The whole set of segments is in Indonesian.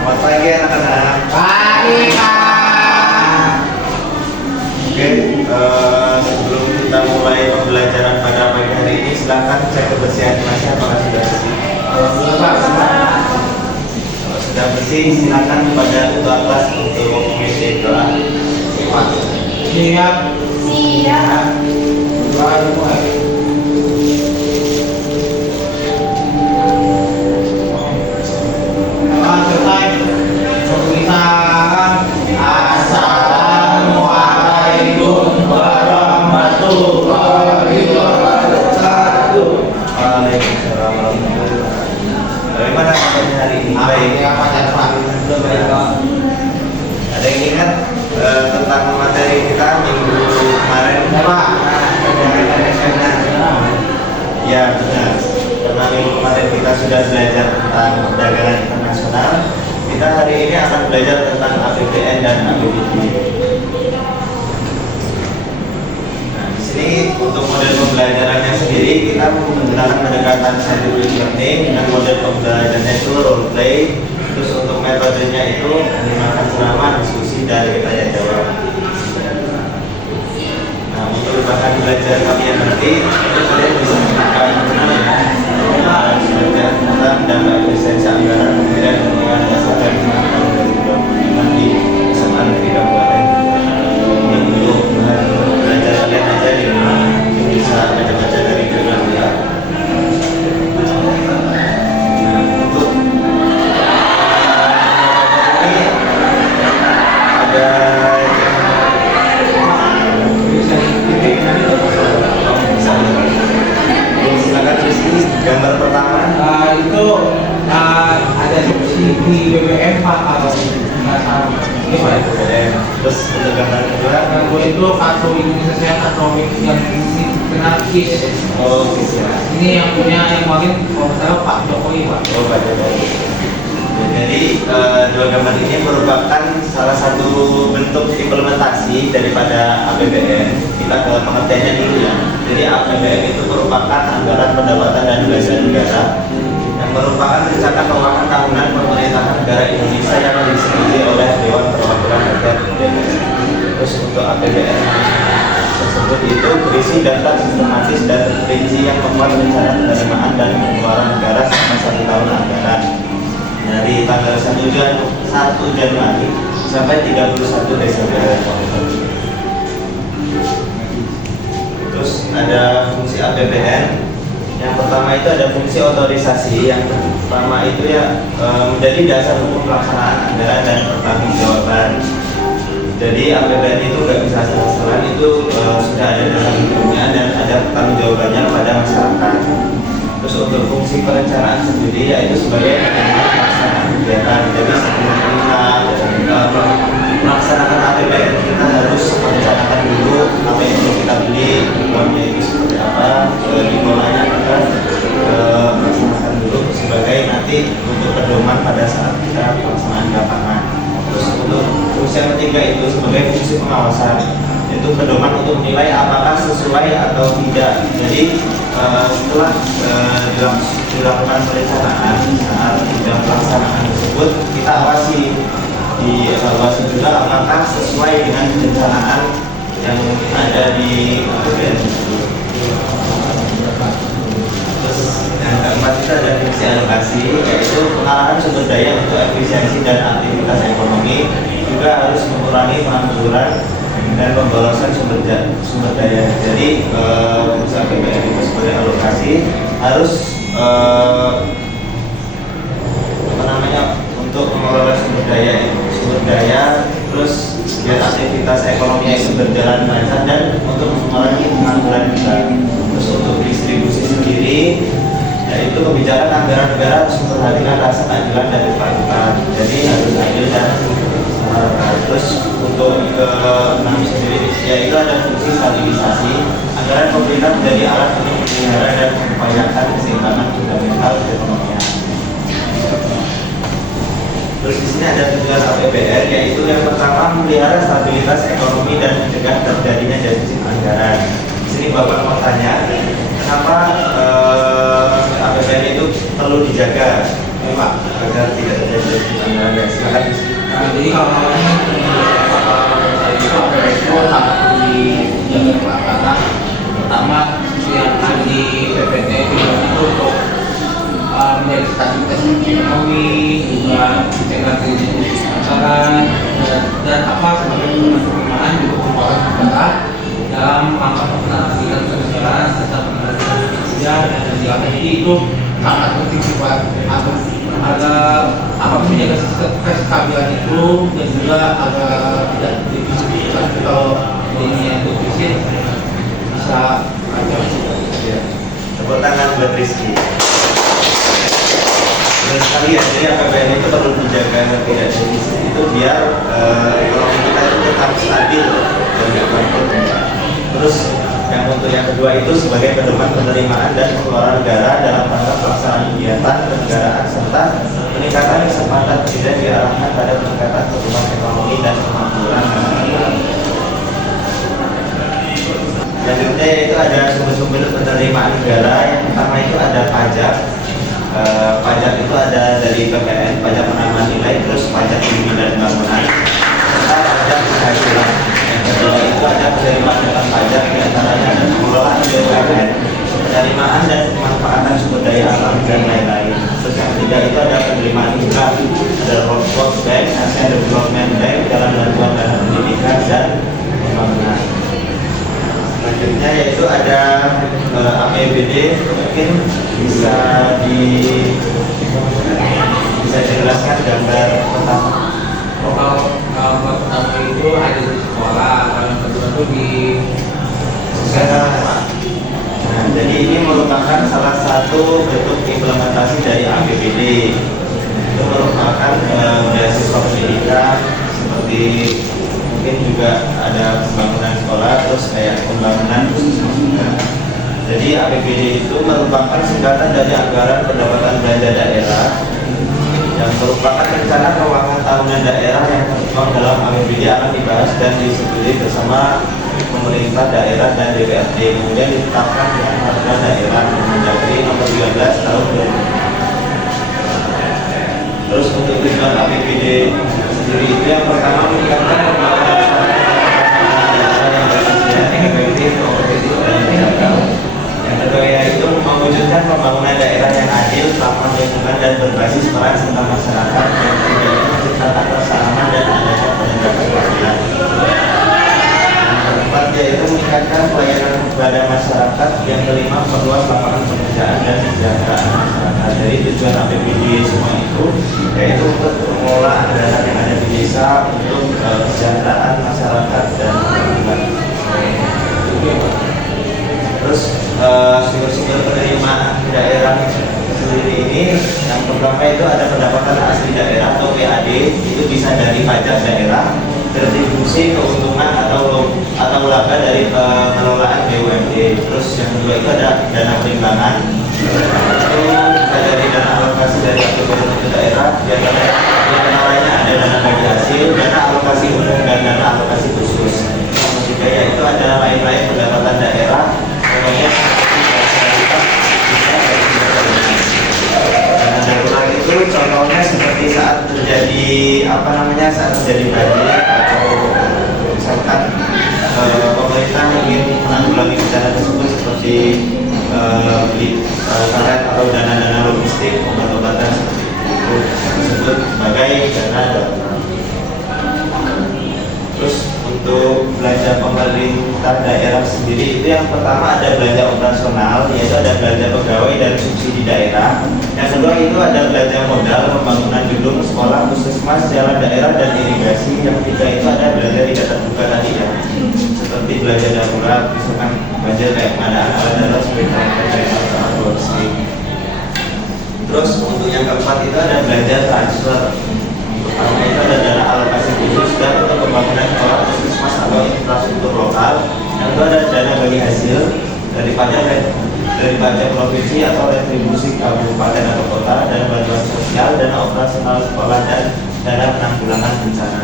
Selamat pagi anak-anak. Pagi, Pak. Oke, sebelum kita mulai pembelajaran pada pagi hari ini, silakan cek kebersihan kelasnya apakah sudah bersih. Alhamdulillah, Pak. Kalau sudah bersih, silakan pada ketua kelas untuk memimpin doa. Siap. Siap. Doa dimulai. Assalamualaikum warahmatullahi wabarakatuh. Waalaikumsalam warahmatullahi wabarakatuh. Bagaimana kabarnya hari ini? Baik. Ada yang ingat tentang materi kita minggu kemarin? Ya, benar. Karena minggu kemarin kita sudah belajar tentang perdagangan internasional, kita hari ini akan belajar tentang APBN dan APBD. Nah, di sini untuk model pembelajarannya sendiri kita menggunakan pendekatan scientific learning dengan model pembelajarannya itu role play. Terus untuk metodenya itu menggunakan ceramah, diskusi, dan tanya jawab. Nah, untuk bahan belajar kalian nanti itu kalian bisa membuka internet ya. Belajar tentang dampak efisiensi anggaran kemudian dengan dasar dan nanti SMA Negeri Kabupaten. Yang untuk bahan belajar kalian aja di rumah yang bisa baca-baca dari jurnal ya. Nah, untuk ini ada silakan tulis gambar pertama. Itu ada subsidi BBM, Pak, kalau nggak salah. Ini Pak. Terus untuk gambar kedua, Gue itu kartu Indonesia Sehat atau yang kena KIS. oh gitu ya. Ini yang punya yang paling kalau nggak salah Pak Jokowi, Pak. Oh baca dari. Jadi dua gambar ini merupakan salah satu bentuk implementasi daripada APBN. Kita ke pengertiannya dulu ya. Jadi APBN itu merupakan anggaran pendapatan dan belanja negara yang merupakan rencana keuangan tahunan pemerintahan negara Indonesia yang disetujui oleh Dewan Perwakilan Rakyat (DPR). Terus untuk APBN tersebut itu berisi daftar sistematis dan rinci yang memuat rencana penerimaan dan pengeluaran negara selama 1 tahun anggaran dari tanggal 1 Januari sampai 31 Desember. Terus ada fungsi APBN. Yang pertama itu ada fungsi otorisasi. Yang pertama itu ya menjadi dasar hukum pelaksanaan anggaran dan pertanggungjawaban. Jadi APBN itu nggak bisa asal-asalan, itu sudah ada dalam hukumnya dan ada pertanggungjawabannya kepada masyarakat. Terus untuk fungsi perencanaan sendiri yaitu sebagai pelaksanaan kegiatan. Jadi sebelum kita melaksanakan APBN kita harus merencanakan dulu apa yang perlu kita beli, uangnya itu seperti apa, dimulainya kita melaksanakan dulu sebagai nanti untuk pedoman pada saat kita pelaksanaan di lapangan. Terus untuk fungsi yang ketiga itu sebagai fungsi pengawasan, itu pedoman untuk menilai apakah sesuai atau tidak. Jadi setelah dilakukan perencanaan saat sudah pelaksanaan tersebut kita awasi, dievaluasi juga apakah sesuai dengan perencanaan yang ada di APBN tersebut. Terus yang keempat itu ada fungsi alokasi, yaitu pengarahan sumber daya untuk efisiensi dan aktivitas ekonomi, juga harus mengurangi pengangguran dan pemborosan sumber daya. Jadi fungsi APBN itu sebagai alokasi harus untuk mengelola sumber daya, terus biar aktivitas ekonomi itu berjalan lancar dan untuk mengurangi pengangguran juga. Terus untuk distribusi sendiri, yaitu kebijakan anggaran negara harus memperhatikan rasa keadilan dan kepatuhan. Jadi harus adil dan terus untuk ke-6 sendiri yaitu ada fungsi stabilisasi. Anggaran pemerintah menjadi alat untuk memelihara dan mengupayakan keseimbangan fundamental perekonomian. Terus di sini ada tujuan APBN, yaitu yang pertama memelihara stabilitas ekonomi dan mencegah terjadinya defisit anggaran. Di sini Bapak mau tanya, kenapa APBN itu perlu dijaga, Pak, agar tidak terjadi defisit anggaran? Jadi kalau ini saya itu APBN itu sangat dijaga ketat karena pertama sisi yang ada di PPT itu untuk menjadi stabilitas ekonomi, juga integrasi masyarakat dan apa sebagai penerimaan juga merupakan negara dalam rangka penanganan kesejahteraan serta penanganan sosial dan jadi itu sangat penting sih Pak agar apapun menjaga kestabilan itu dan juga agar tidak defisit tapi kalau ini yang defisit bisa kacau Ya. Tepuk tangan buat Rizky. Terus sekali ya, jadi APBN itu perlu dijaga tidak defisit itu biar ekonomi kita itu tetap stabil dan tidak bangkrut. Terus yang untuk yang kedua itu sebagai pedoman penerimaan dan pengeluaran negara dalam rangka pelaksanaan kegiatan kenegaraan serta peningkatan kesempatan presiden diarahkan pada peningkatan pertumbuhan ekonomi dan kemakmuran masyarakat. Selanjutnya itu ada sumber-sumber penerimaan negara. Yang pertama itu ada pajak. Pajak itu ada dari PPN, pajak penambahan nilai, terus pajak bumi dan bangunan, serta pajak penghasilan. Yang kedua itu ada penerimaan dalam pajak, diantaranya ada pengelolaan BUMN, penerimaan dan pemanfaatan sumber daya alam dan lain-lain. Terus yang ketiga itu ada penerimaan hibah, ada World Bank, Asian Development Bank dalam bantuan dana pendidikan dan pembangunan. Selanjutnya yaitu ada APBD, mungkin bisa dijelaskan gambar pertama. Kalau gambar pertama itu ada di sekolah, kalau yang kedua itu di Nah, jadi ini merupakan salah satu bentuk implementasi dari APBD. Itu merupakan beasiswa pendidikan seperti mungkin juga ada pembangunan sekolah, terus kayak pembangunan khusus juga. Jadi APBD itu merupakan singkatan dari anggaran pendapatan belanja daerah yang merupakan rencana keuangan tahunan daerah yang tertuang dalam APBD akan dibahas dan disetujui bersama pemerintah daerah dan DPRD, kemudian ditetapkan dengan Perda Daerah Mendagri nomor 13 tahun 2000. Terus untuk tujuan APBD sendiri itu yang pertama meningkatkan pembangunan daerah yang berkelanjutan, efektif, kompetitif dan terjangkau. Yang kedua yaitu mewujudkan pembangunan daerah yang adil, ramah lingkungan dan berbasis peran serta masyarakat yang tidak menciptakan rasa aman dan adanya penegakan keadilan. Yang keempat yaitu meningkatkan pelayanan kepada masyarakat. Yang kelima memperluas lapangan pekerjaan dan kesejahteraan masyarakat. Jadi tujuan APBD semua itu yaitu untuk mengelola anggaran yang ada di desa untuk kesejahteraan masyarakat dan lingkungan. Terus sumber-sumber penerimaan daerah sendiri ini yang pertama itu ada pendapatan asli daerah atau PAD, itu bisa dari pajak daerah, retribusi keuntungan atau laba dari pengelolaan BUMD. Terus yang kedua itu ada dana perimbangan, itu bisa dari dana alokasi dari APBN untuk daerah, diantaranya ada dana bagi hasil, dana alokasi umum dan dana alokasi khusus. Yang ketiga yaitu ada lain-lain pendapatan daerah, contohnya dana darurat itu contohnya seperti saat terjadi saat terjadi banjir atau misalkan pemerintah ingin menanggulangi bencana tersebut seperti beli karet atau dana-dana logistik, obat-obatan seperti itu disebut sebagai dana darurat. Terus untuk belanja pemerintah daerah sendiri itu yang pertama ada belanja operasional, yaitu ada belanja pegawai dan subsidi daerah. Yang kedua itu ada belanja modal pembangunan gedung, sekolah, puskesmas, jalan daerah dan irigasi. Yang ketiga itu ada belanja tidak terbuka tadi ya, seperti belanja darurat, misalkan banjir kayak pengadaan alat darurat sepeda dan korupsi. Terus untuk yang keempat itu ada belanja transfer. Pertama itu ada dana alokasi khusus dan untuk pembangunan sekolah, puskesmas atau infrastruktur lokal. Yang kedua ada dana bagi hasil dari pajak provinsi atau retribusi kabupaten atau kota, dana bantuan sosial, dana operasional sekolah dan dana penanggulangan bencana.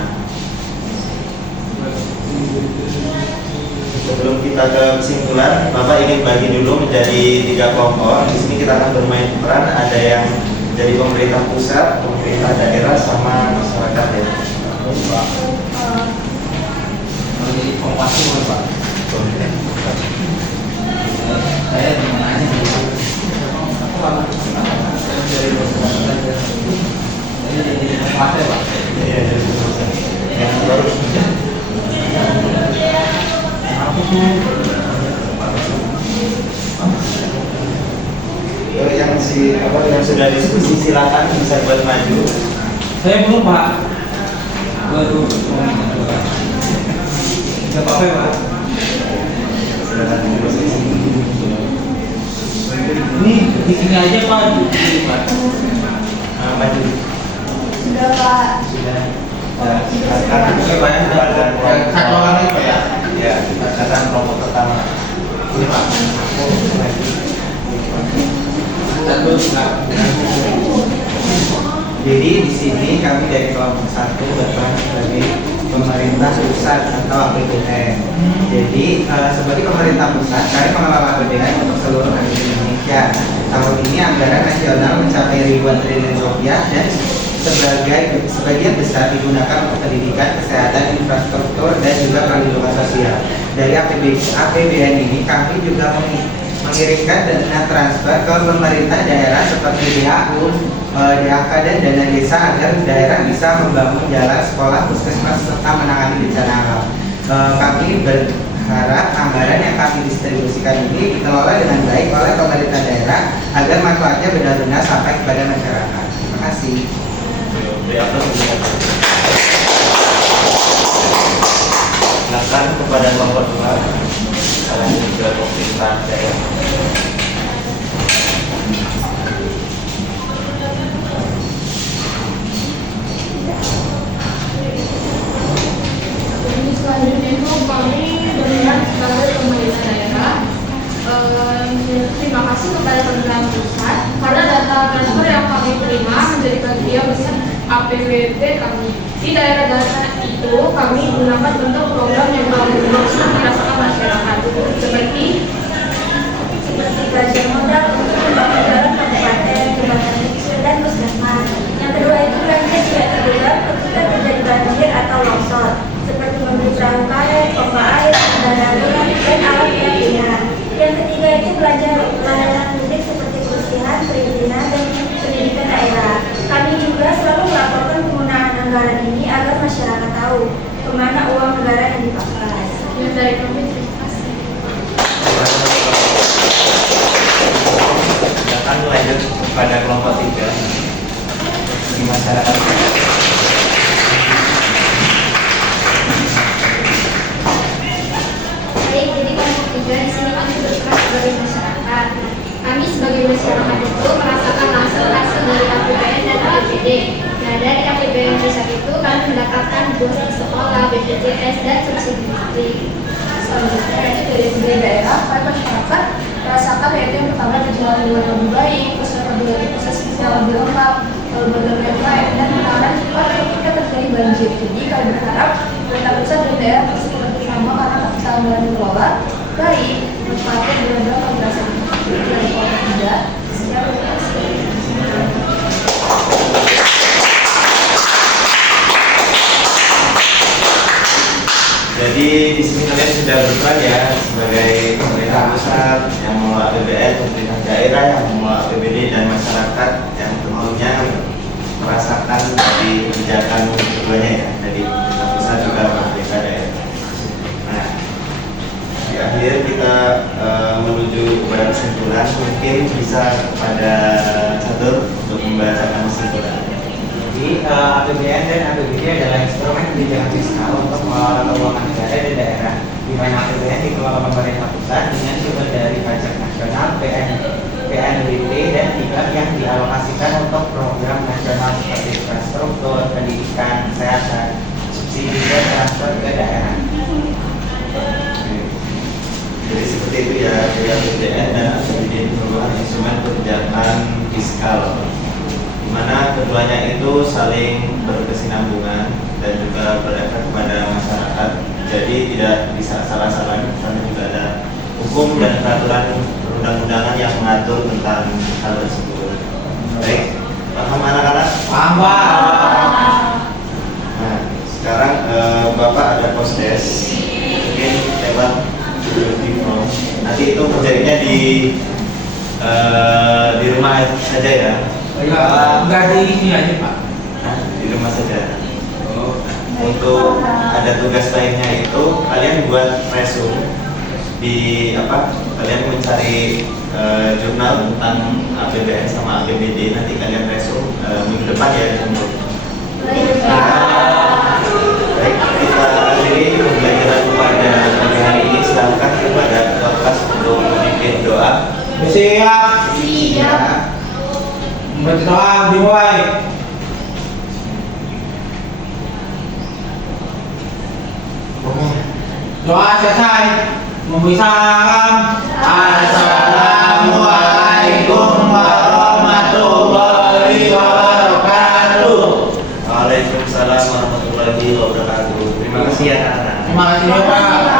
Sebelum kita ke kesimpulan, Bapak ingin bagi dulu menjadi 3 kelompok. Di sini kita akan bermain peran, ada yang dari pemerintah pusat, pemerintah daerah, sama masyarakat ya. kelasnya Pak. Iya, dari pengawasan. Yang baru Aku tuh yang sudah diskusi silakan bisa buat maju. saya belum Pak. Baru mau minta doa. Nggak apa-apa ya Pak. Silakan duduk di sini. Ini di sini aja Pak. Di Pak. Maju. Sudah Pak. Sudah. Ya, silakan. Oke Pak ya. Satu orang lagi Pak ya. Ya, silakan kelompok pertama. Ini Pak. Satu enggak. Jadi di sini kami dari kelompok 1 berperan sebagai pemerintah pusat atau APBN. Jadi sebagai pemerintah pusat, kami mengelola APBN untuk seluruh rakyat Indonesia. Tahun ini anggaran nasional mencapai ribuan triliun rupiah dan sebagian besar digunakan untuk pendidikan, kesehatan, infrastruktur, dan juga perlindungan sosial. Dari APBN ini kami juga mengirimkan dana transfer ke pemerintah daerah seperti DAU, DAK, dan dana desa agar daerah bisa membangun jalan, sekolah, puskesmas, serta menangani bencana alam. Kami berharap anggaran yang kami distribusikan ini dikelola dengan baik oleh pemerintah daerah agar manfaatnya benar-benar sampai kepada masyarakat. Terima kasih. Silakan kepada kelompok 2. Kalian juga pemerintah daerah. Jadi selanjutnya itu kami berperan sebagai pemerintah daerah. Terima kasih kepada pemerintah pusat karena data transfer yang kami terima menjadi bagian besar APBD kami. Di daerah-daerah itu kami gunakan bentuk program yang langsung dirasakan masyarakat seperti belajar modal untuk membangun jalan kabupaten, jembatan kecil, dan puskesmas. Yang kedua itu belanja tidak terduga ketika terjadi banjir atau longsor seperti membeli perahu karet, pompa air, kendaraan dan alat penyaringan. Yang ketiga itu belanja layanan publik seperti kebersihan, perizinan, dan pendidikan daerah. Kami juga selalu melaporkan penggunaan anggaran ini agar masyarakat tahu kemana uang negara yang dipakai. Yang dari kami terima kasih. Silakan lanjut pada kelompok 3 di masyarakat. Baik, jadi kelompok 3 di sini kami berperan sebagai masyarakat. Kami sebagai masyarakat itu merasakan langsung hasil dari APBN dan APBD. Nah, dari APBN pusat itu kami mendapatkan bus sekolah, BPJS, dan subsidi listrik. Selanjutnya itu dari segi daerah, kami masyarakat merasakan yaitu yang pertama berjalan dengan lebih baik, terus apabila proses yang lebih lengkap, berbagai yang lain, dan penanganan cepat ketika terjadi banjir. Jadi kami berharap pemerintah pusat dan daerah terus bekerjasama karena kesalahan dalam mengelola baik, manfaatnya benar-benar kami rasakan. Dari kelompok 3, sekian terima kasih. Jadi di sini kalian sudah berperan ya sebagai pemerintah pusat yang mengelola APBN, pemerintah daerah yang mengelola APBD, dan masyarakat yang tentunya merasakan dari kebijakan keduanya ya, dari pemerintah pusat juga pemerintah daerah. Nah, di akhir kita menuju kepada kesimpulan, mungkin bisa kepada Catur untuk membacakan kesimpulan. Jadi APBN dan APBD adalah instrumen kebijakan fiskal untuk mengelola keuangan negara dan daerah, di mana APBN dikelola pemerintah pusat dengan sumber dari pajak nasional, PNBP, dan juga yang dialokasikan untuk program nasional seperti infrastruktur, pendidikan, kesehatan, subsidi, dan transfer ke daerah. Jadi seperti itu ya, dari APBN dan APBD merupakan instrumen kebijakan fiskal, di mana keduanya itu saling berkesinambungan dan juga berefek kepada masyarakat. Jadi tidak bisa salah-salah, karena juga ada hukum dan peraturan perundang-undangan yang mengatur tentang hal tersebut. Baik, paham anak-anak? Paham Pak. Nah, sekarang Bapak ada posdes, mungkin lewat Vivron. Nanti itu kerjanya di rumah saja ya. Enggak di ini aja Pak. Di rumah untuk ada tugas lainnya itu kalian buat resume di apa? Kalian mencari jurnal tentang APBN sama APBD, nanti kalian resume minggu depan ya ditunggu. Baik, kita akhiri pembelajaran pada pagi hari ini. Silakan kepada kelas untuk memimpin doa. Siap. Siap. Membaca doa dimulai. Doa selesai. Memberi salam. Assalamualaikum warahmatullahi wabarakatuh. Waalaikumsalam warahmatullahi wabarakatuh. Terima kasih ya anak-anak. Terima kasih Bapak.